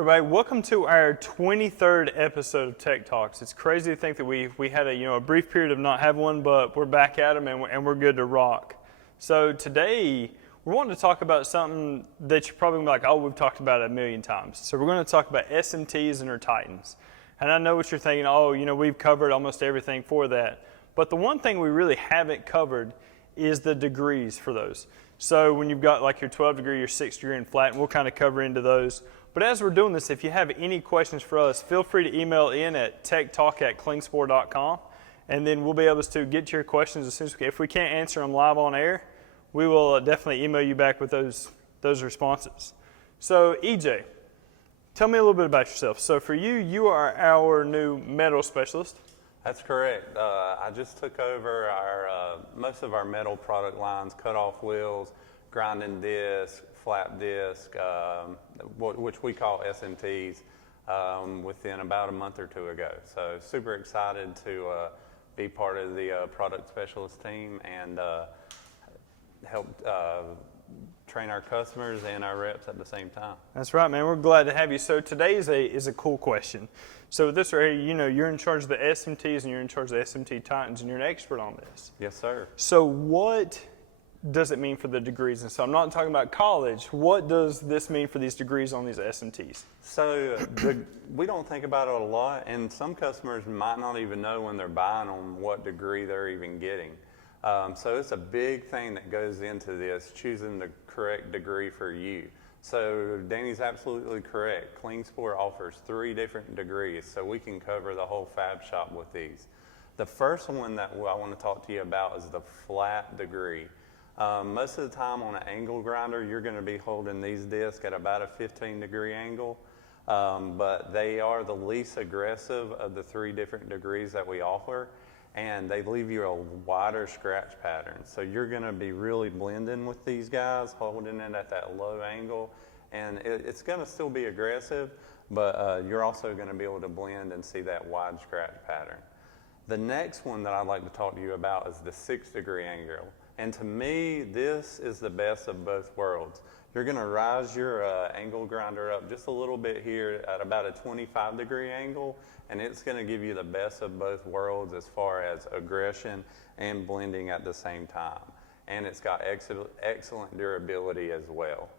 everybody. Welcome to our 23rd episode of Tech Talks. It's crazy to think that we had a brief period of not having one, but we're back at them and we're good to rock. So today we're wanting to talk about something that you're probably like, oh, we've talked about it a million times. So we're going to talk about SMTs and our Titans. And I know what you're thinking. Oh, we've covered almost everything for that. But the one thing we really haven't covered is the degrees for those. So when you've got like your 12 degree, your 6 degree and flat, and we'll kind of cover into those. But as we're doing this, if you have any questions for us, feel free to email in at techtalk@klingspor.com, and then we'll be able to get to your questions as soon as we can. If we can't answer them live on air, we will definitely email you back with those responses. So EJ, tell me a little bit about yourself. So for you, you are our new metal specialist. That's correct. I just took over most of our metal product lines, cut-off wheels, grinding disc, flap disc, which we call SMTs, within about a month or two ago. So super excited to be part of the product specialist team and help train our customers and our reps at the same time. That's right, man. We're glad to have you. So today is a cool question. So with this right here, you're in charge of the SMTs and you're in charge of the SMT Titans and you're an expert on this. Yes, sir. So what does it mean for the degrees? And so I'm not talking about college. What does this mean for these degrees on these SMTs? So we don't think about it a lot, and some customers might not even know when they're buying them what degree they're even getting. So it's a big thing that goes into this, choosing the correct degree for you. So Danny's absolutely correct. KLINGSPOR offers 3 different degrees, so we can cover the whole fab shop with these. The first one that I want to talk to you about is the flat degree. Most of the time on an angle grinder, you're going to be holding these discs at about a 15-degree angle, but they are the least aggressive of the 3 different degrees that we offer, and they leave you a wider scratch pattern. So you're going to be really blending with these guys, holding it at that low angle, and it's going to still be aggressive, but you're also going to be able to blend and see that wide scratch pattern. The next one that I'd like to talk to you about is the 6-degree angle. And to me, this is the best of both worlds. You're going to rise your angle grinder up just a little bit here at about a 25-degree angle, and it's going to give you the best of both worlds as far as aggression and blending at the same time. And it's got excellent durability as well.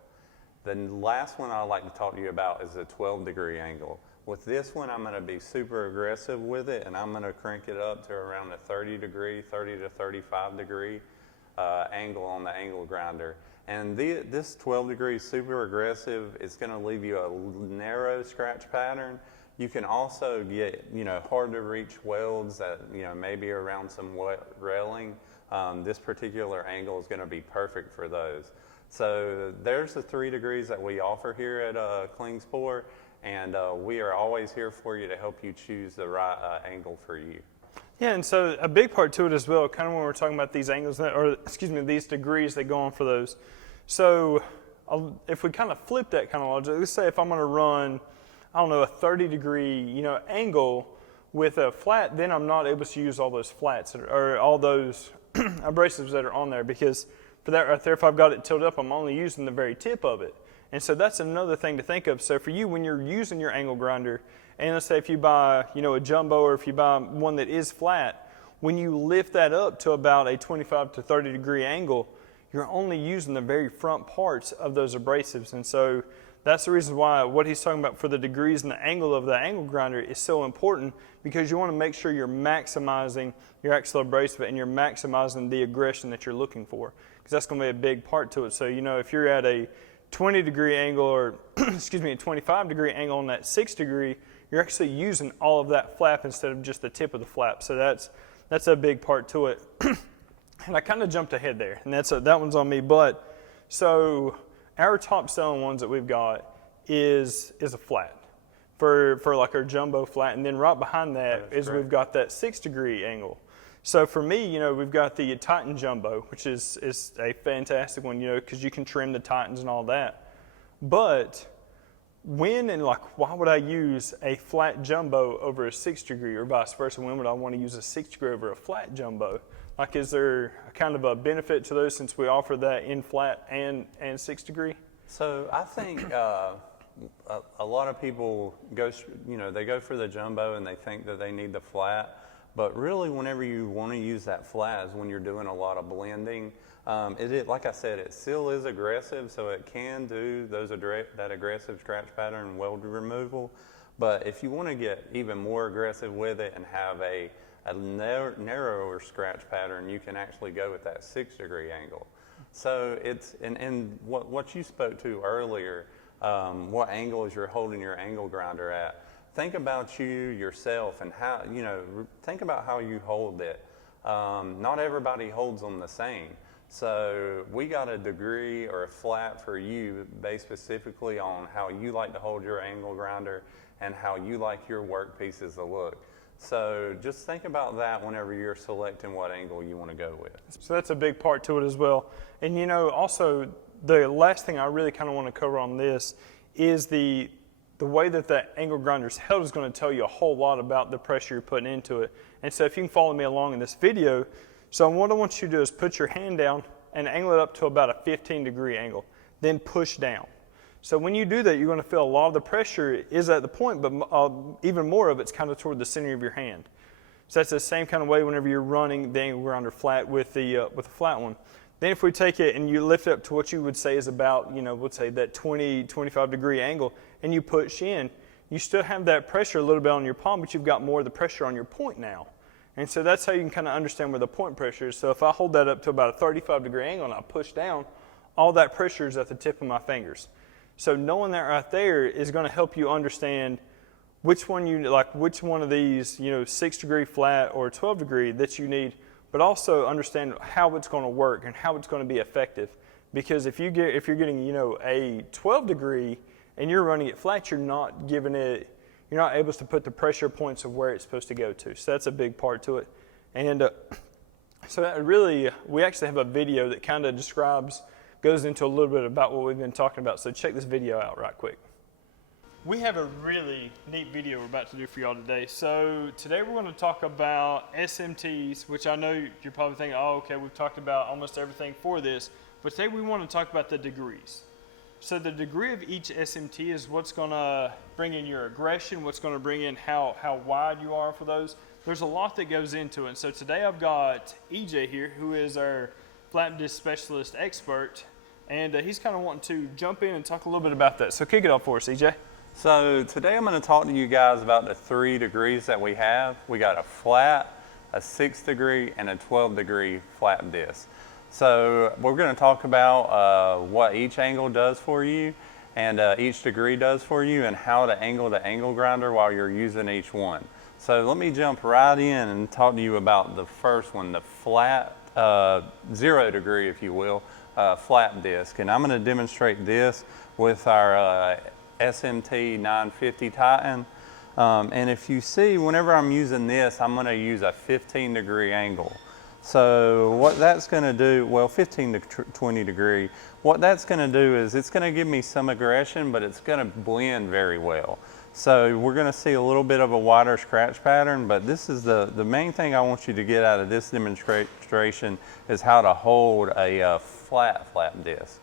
The last one I'd like to talk to you about is the 12-degree angle. With this one, I'm going to be super aggressive with it, and I'm going to crank it up to around the 30 to 35 degree angle on the angle grinder. And this 12 degree super aggressive, it's going to leave you a narrow scratch pattern. You can also get hard to reach welds that maybe around some wet railing. This particular angle is going to be perfect for those. So there's the 3 degrees that we offer here at KLINGSPOR, and we are always here for you to help you choose the right angle for you. Yeah, and so a big part to it as well, kind of when we're talking about these angles, these degrees that go on for those. So if we kind of flip that kind of logic, let's say if I'm going to run, a 30-degree, angle with a flat, then I'm not able to use all those flats or all those abrasives that are on there, because for that right there, if I've got it tilted up, I'm only using the very tip of it. And so that's another thing to think of. So for you, when you're using your angle grinder, and let's say if you buy, a jumbo, or if you buy one that is flat, when you lift that up to about a 25 to 30 degree angle, you're only using the very front parts of those abrasives. And so that's the reason why what he's talking about for the degrees and the angle of the angle grinder is so important, because you want to make sure you're maximizing your axle abrasive and you're maximizing the aggression that you're looking for, because that's going to be a big part to it. So, if you're at a 20 degree angle or, a 25 degree angle on that 6 degree, you're actually using all of that flap instead of just the tip of the flap. So that's a big part to it. And I kind of jumped ahead there, and that one's on me. But so our top selling ones that we've got is a flat for like our jumbo flat, and then right behind that is correct. We've got that 6 degree angle. So for me, we've got the Titan Jumbo, which is a fantastic one, because you can trim the Titans and all that. But when and why would I use a flat jumbo over a 6 degree, or vice versa? When would I want to use a 6 degree over a flat jumbo? Is there kind of a benefit to those since we offer that in flat and 6 degree? So I think a lot of people go, they go for the jumbo and they think that they need the flat. But really, whenever you want to use that flat is when you're doing a lot of blending. Like I said, it still is aggressive, so it can do that aggressive scratch pattern and weld removal. But if you want to get even more aggressive with it and have a narrower scratch pattern, you can actually go with that 6-degree angle. So it's, and what you spoke to earlier, what angles you're holding your angle grinder at. Think about you yourself and how, think about how you hold it. Not everybody holds them the same. So we got a degree or a flat for you based specifically on how you like to hold your angle grinder and how you like your work pieces to look. So just think about that whenever you're selecting what angle you want to go with. So that's a big part to it as well. And also the last thing I really kind of want to cover on this is the way that the angle grinder is held is going to tell you a whole lot about the pressure you're putting into it. And so if you can follow me along in this video, so what I want you to do is put your hand down and angle it up to about a 15-degree angle, then push down. So when you do that, you're going to feel a lot of the pressure is at the point, but even more of it's kind of toward the center of your hand. So that's the same kind of way whenever you're running the angle grinder flat with the flat one. Then if we take it and you lift it up to what you would say is about, let's say that 20, 25-degree angle, and you push in, you still have that pressure a little bit on your palm, but you've got more of the pressure on your point now. And so that's how you can kind of understand where the point pressure is. So if I hold that up to about a 35-degree angle and I push down, all that pressure is at the tip of my fingers. So knowing that right there is going to help you understand which one of these, 6-degree flat or 12-degree that you need, but also understand how it's going to work and how it's going to be effective. Because if you're getting, a 12-degree and you're running it flat, you're not able to put the pressure points of where it's supposed to go to. So that's a big part to it. And so that really, we actually have a video that kind of goes into a little bit about what we've been talking about. So check this video out right quick. We have a really neat video we're about to do for y'all today. So today we're going to talk about SMTs, which I know you're probably thinking, oh, okay, we've talked about almost everything for this. But today we want to talk about the degrees. So the degree of each SMT is what's going to bring in your aggression, what's going to bring in how wide you are for those. There's a lot that goes into it. And so today I've got EJ here, who is our flat disc specialist expert, and he's kind of wanting to jump in and talk a little bit about that. So kick it off for us, EJ. So today I'm going to talk to you guys about the 3 degrees that we have. We got a flat, a 6-degree, and a 12-degree flat disc. So we're going to talk about what each angle does for you and each degree does for you and how to angle the angle grinder while you're using each one. So let me jump right in and talk to you about the first one, the flat 0-degree, if you will, flat disc. And I'm going to demonstrate this with our SMT 950 Titan. And if you see, whenever I'm using this, I'm going to use a 15-degree angle. So what that's going to do, well, 15 to 20 degree, what that's going to do is it's going to give me some aggression, but it's going to blend very well. So we're going to see a little bit of a wider scratch pattern, but this is the main thing I want you to get out of this demonstration is how to hold a flat disc,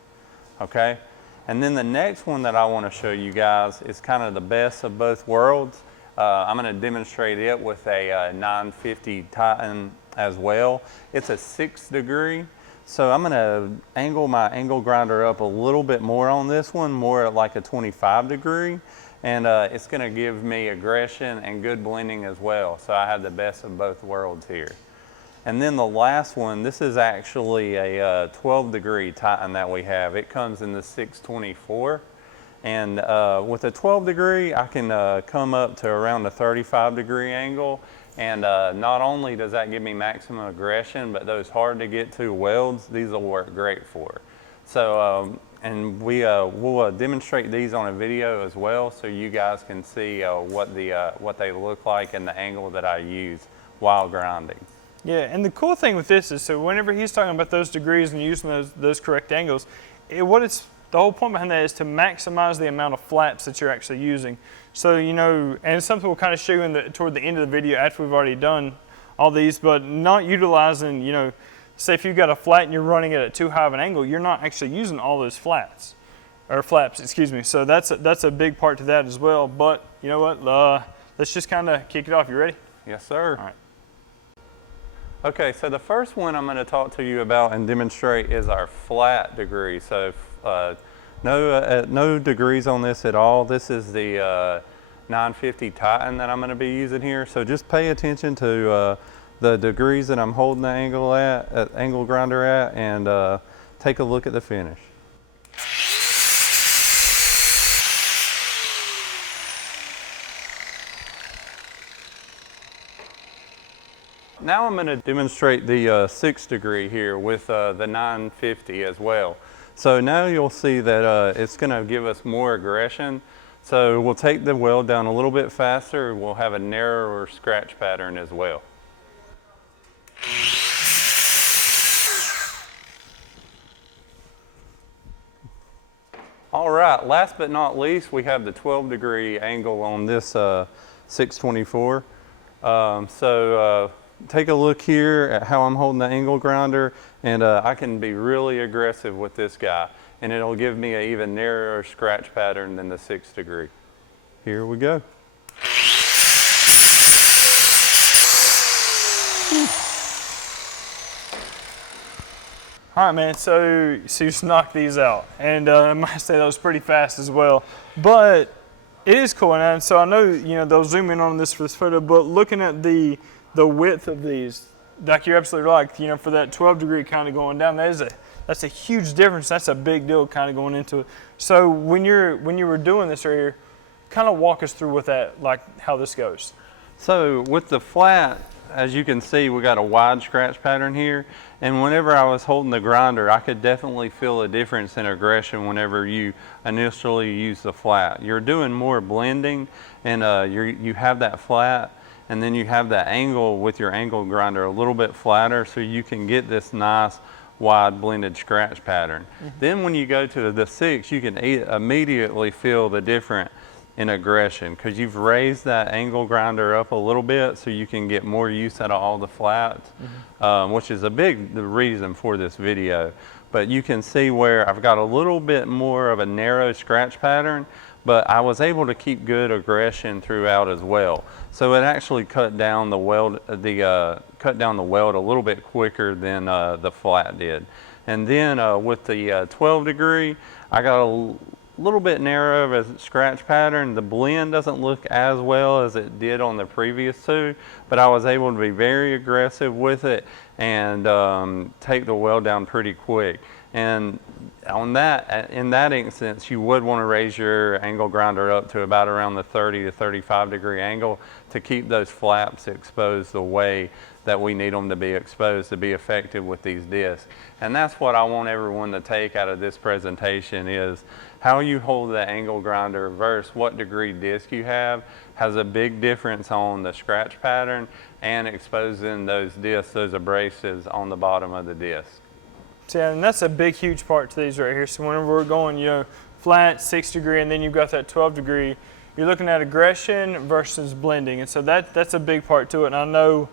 okay? And then the next one that I want to show you guys is kind of the best of both worlds. I'm going to demonstrate it with a 950 Titan as well. It's a 6-degree, so I'm going to angle my angle grinder up a little bit more on this one, more at like a 25-degree, and it's going to give me aggression and good blending as well. So I have the best of both worlds here. And then the last one, this is actually a 12-degree Titan that we have. It comes in the 624. And with a 12-degree, I can come up to around a 35-degree angle. And not only does that give me maximum aggression, but those hard to get to welds, these will work great for. So, and we'll demonstrate these on a video as well, so you guys can see what they look like and the angle that I use while grinding. Yeah, and the cool thing with this is, so whenever he's talking about those degrees and using those correct angles, the whole point behind that is to maximize the amount of flaps that you're actually using. So, and something we'll kind of show you toward the end of the video after we've already done all these, but not utilizing, say if you've got a flat and you're running it at too high of an angle, you're not actually using all those flats. or flaps, excuse me. So that's a big part to that as well. But you know what? Let's just kind of kick it off. You ready? Yes, sir. All right. Okay, so the first one I'm going to talk to you about and demonstrate is our flat degree. So no degrees on this at all. This is the 950 Titan that I'm going to be using here. So just pay attention to the degrees that I'm holding the angle grinder at, and take a look at the finish. Now I'm going to demonstrate the 6 degree here with the 950 as well. So now you'll see that it's going to give us more aggression. So we'll take the weld down a little bit faster. We'll have a narrower scratch pattern as well. All right, last but not least, we have the 12 degree angle on this 624. Take a look here at how I'm holding the angle grinder, and I can be really aggressive with this guy, and it'll give me an even narrower scratch pattern than the 6 degree. Here we go. All right, man, so you just knocked these out. And I might say that was pretty fast as well. But it is cool, and so I know, you know, they'll zoom in on this for this photo, but looking at the width of these, like you're absolutely right, you know, for that 12 degree kind of going down, that's a huge difference. That's a big deal kind of going into it. So when you were doing this right here, kind of walk us through with that, like how this goes. So with the flat, as you can see, we got a wide scratch pattern here, and whenever I was holding the grinder, I could definitely feel a difference in aggression whenever you initially use the flat. You're doing more blending, and you have that flat, and then you have that angle with your angle grinder a little bit flatter, so you can get this nice wide blended scratch pattern. Then when you go to the 6, you can immediately feel the difference in aggression, because you've raised that angle grinder up a little bit so you can get more use out of all the flats, which is a big reason for this video. But you can see where I've got a little bit more of a narrow scratch pattern, but I was able to keep good aggression throughout as well. So it actually cut down the weld, cut down the weld a little bit quicker than the flat did. And then with the 12 degree, I got a little bit narrow of a scratch pattern. The blend doesn't look as well as it did on the previous 2, but I was able to be very aggressive with it and take the weld down pretty quick. And on that, in that instance, you would want to raise your angle grinder up to about around the 30 to 35 degree angle to keep those flaps exposed the way that we need them to be exposed to be effective with these discs. And that's what I want everyone to take out of this presentation, is how you hold the angle grinder versus what degree disc you have has a big difference on the scratch pattern and exposing those discs, those abrasives on the bottom of the disc. Yeah, and that's a big, huge part to these right here. So whenever we're going, you know, flat, 6 degree, and then you've got that 12 degree, you're looking at aggression versus blending. And so that's a big part to it. And I know,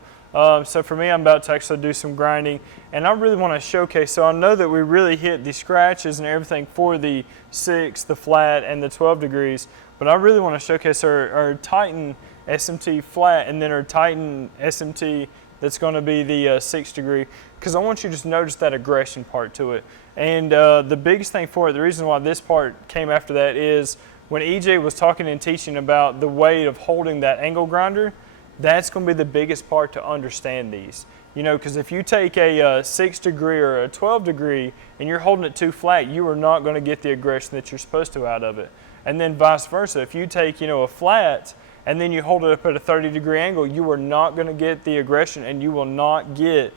so for me, I'm about to actually do some grinding, and I really want to showcase. So I know that we really hit the scratches and everything for the 6, the flat, and the 12 degrees, but I really want to showcase our Titan SMT flat and then our Titan SMT that's going to be the 6 degree, because I want you to just notice that aggression part to it. And the biggest thing for it, the reason why this part came after that, is when EJ was talking and teaching about the weight of holding that angle grinder, that's going to be the biggest part to understand these. You know, because if you take a 6 degree or a 12 degree and you're holding it too flat, you are not going to get the aggression that you're supposed to out of it. And then vice versa, if you take, you know, a flat and then you hold it up at a 30 degree angle, you are not going to get the aggression, and you will not get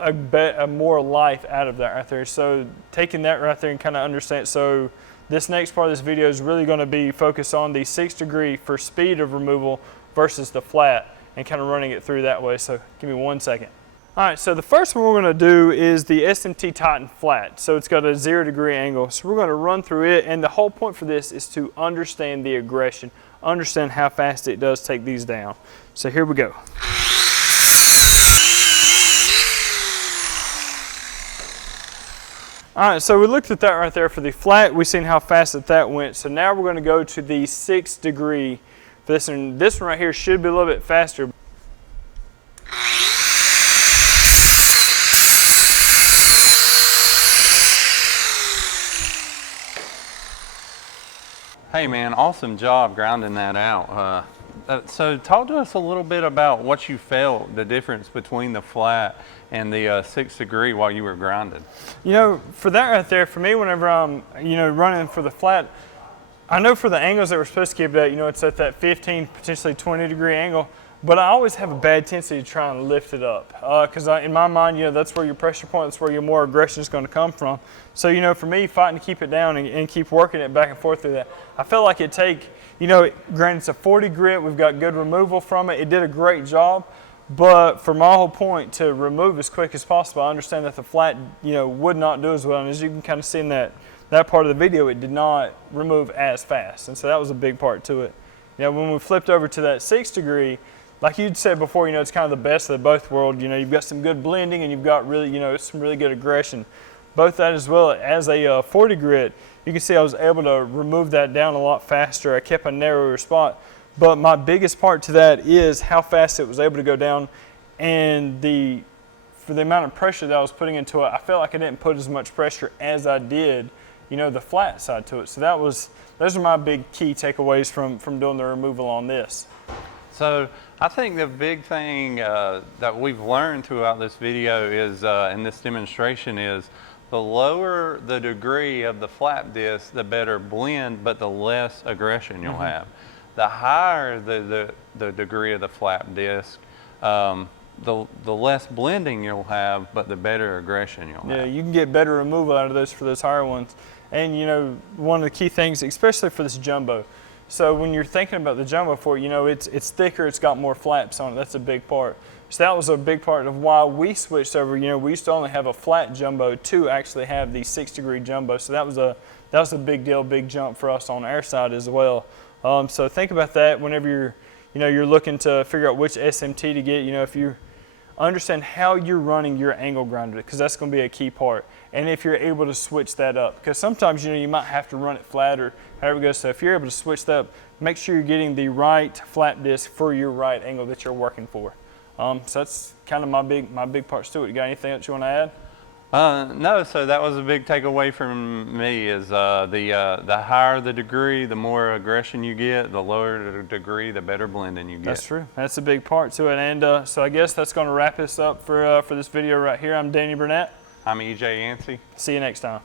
a more life out of that right there. So taking that right there and kind of understand. So this next part of this video is really going to be focused on the 6 degree for speed of removal versus the flat, and kind of running it through that way. So give me 1 second. All right, so the first one we're going to do is the SMT Titan flat. So it's got a 0 degree angle. So we're going to run through it, and the whole point for this is to understand the aggression, understand how fast it does take these down. So here we go. All right, so we looked at that right there for the flat. We've seen how fast that went. So now we're going to go to the 6 degree for this one. This one right here should be a little bit faster. Hey man, awesome job grounding that out. So talk to us a little bit about what you felt, the difference between the flat and the 6 degree while you were grinding. You know, for that right there, for me, whenever I'm, running for the flat, I know for the angles that we're supposed to keep it at, it's at that 15, potentially 20 degree angle, but I always have a bad tendency to try and lift it up. Because in my mind, that's where your pressure point, that's where your more aggression is going to come from. So, for me, fighting to keep it down and keep working it back and forth through that, I felt like it'd take, granted it's a 40 grit, we've got good removal from it, it did a great job, but for my whole point to remove as quick as possible, I understand that the flat, would not do as well, and as you can kind of see in that part of the video, it did not remove as fast, and so that was a big part to it. When we flipped over to that 6 degree, like you'd said before, it's kind of the best of both worlds. You've got some good blending and you've got really, some really good aggression. Both that as well as a 40 grit, you can see I was able to remove that down a lot faster. I kept a narrower spot, but my biggest part to that is how fast it was able to go down, and for the amount of pressure that I was putting into it, I felt like I didn't put as much pressure as I did, the flat side to it. So those are my big key takeaways from doing the removal on this. So I think the big thing that we've learned throughout this video is, in this demonstration, is the lower the degree of the flap disc, the better blend, but the less aggression you'll have. The higher the degree of the flap disc, the less blending you'll have, but the better aggression you'll have. Yeah, you can get better removal out of those for those higher ones. And one of the key things, especially for this jumbo, so when you're thinking about the jumbo for it, it's thicker, it's got more flaps on it. That's a big part. So that was a big part of why we switched over. We used to only have a flat jumbo to actually have the 6 degree jumbo. So that was a big deal, big jump for us on our side as well. So think about that whenever you're looking to figure out which SMT to get. If you understand how you're running your angle grinder, because that's going to be a key part. And if you're able to switch that up, because sometimes you might have to run it flat or however it goes. So if you're able to switch that up, make sure you're getting the right flap disc for your right angle that you're working for. So that's kind of my big parts to it. You got anything else you want to add? No, so that was a big takeaway from me is the higher the degree, the more aggression you get, the lower the degree, the better blending you get. That's true. That's a big part to it. And so I guess that's going to wrap us up for this video right here. I'm Danny Burnett. I'm EJ Yancey. See you next time.